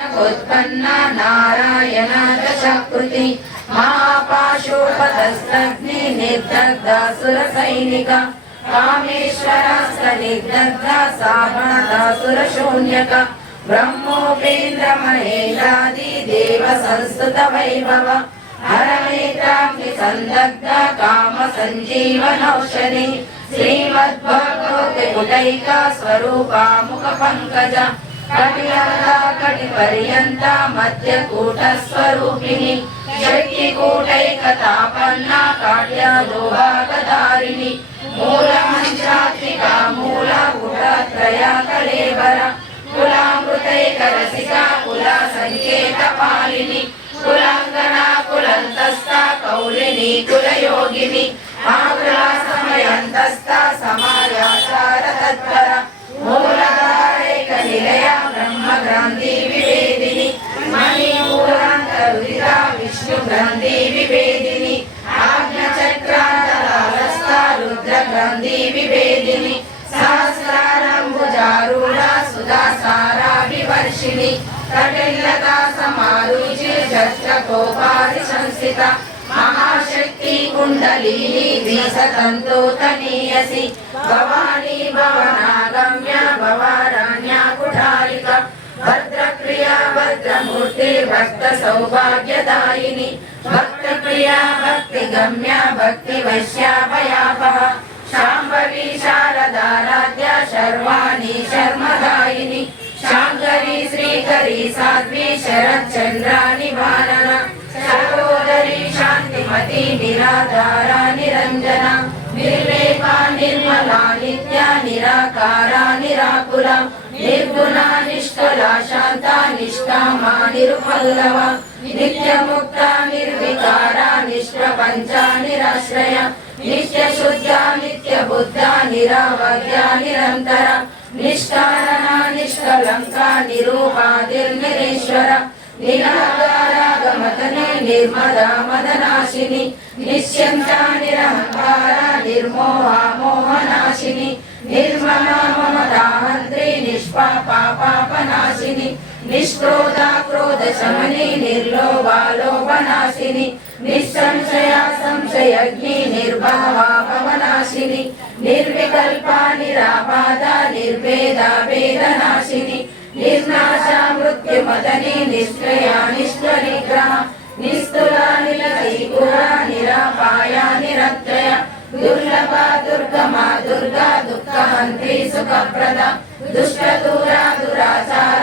उत्पन्ना नारायण दशकृति महापाशोपतस्तग्नि निर्दग्धासुर सैनिक कामेश्वरास्तनिर्दग्धा सावणदासुर शून्यक ब्रह्मोपेन्द्र महेन्द्रादि देव संस्तुत वैभव हरमेत्राग्नि संदग्ध काम संजीवनौषधि श्रीमद्भगवद्गुटैका स्वरूपा मुख पंकज कटियाला कटिपर्यन्ता मध्यकूट स्वरूपिणी शक्तिकूटैकतापन्ना काट्यादोभागधारिणी मूलमन्त्रात्मिका मूलकूटत्रया कलेवर कुलामृतैकरसिका कुला संकेतपालिनी कुलांगना कुलंतस्था कौलिनी कुलयोगिनी आकुला समयंतस्था समायाचार तत्पर मूलधारैक निलया ब्रह्म ग्रंथि विवेदिनी मणिमूलांतरुदिता विष्णु ग्रंथि विवेदिनी आज्ञचक्रान्तरालस्था रुद्र ग्रंथि विवेदिनी सहस्रारंभुजारूढा सुधासारा विवर्षिणी कटिलता समारुचि जष्टकोपारि संस्थिता महाशक्ति कुंडलिनी द्विसतन्तोतनीयसि भवानी भवनागम्य भवारण्या कुठारिका भद्रप्रिया भद्रमूर्ति भक्त सौभाग्यदायिनी भक्तप्रिया भक्तिगम्या भक्तिवश्या भयापः शाम्भवी शारदाराध्या शर्वाणी शर्मदायिनी शांकरी श्रीकरी साध्वी शरच्चंद्रा निवारण सहोदरी शांतिमती निराधारा निरंजना निर्लेपा निर्मला नित्या निराकारा निराकुला निर्गुणा निष्कला शांता निष्कामा निरुपल्लवा नित्यमुक्ता निर्विकारा निष्प्रपंचा निराश्रया नित्यशुद्धा नित्यबुद्धा निरावद्या निरंतरा निष्कारणा निष्कलंका निरूपादिर्निरीश्वरा निराकारागमतने निर्मदा मदनाशिनी निश्चंता निरहंकारा निर्मोहा मोहनाशिनी निर्ममा ममताहंत्री निष्पापा पापनाशिनी निष्क्रोधा क्रोध शमनी निर्लोभा लोभनाशिनी निस्संशया संशयग्नि निर्भावा भवनाशिनी निर्विकल्पा निराबाधा निर्भेदा वेदनाशिनी निर्नाशा मृत्युमदनी निष्क्रिया निष्क्रिग्रह निस्तुला निलयीपुरा निरापाया निरत्रया दुर्लभा दुर्गमा दुर्गा दुःखहन्त्री सुखप्रदा दुष्टदूरा दुराचार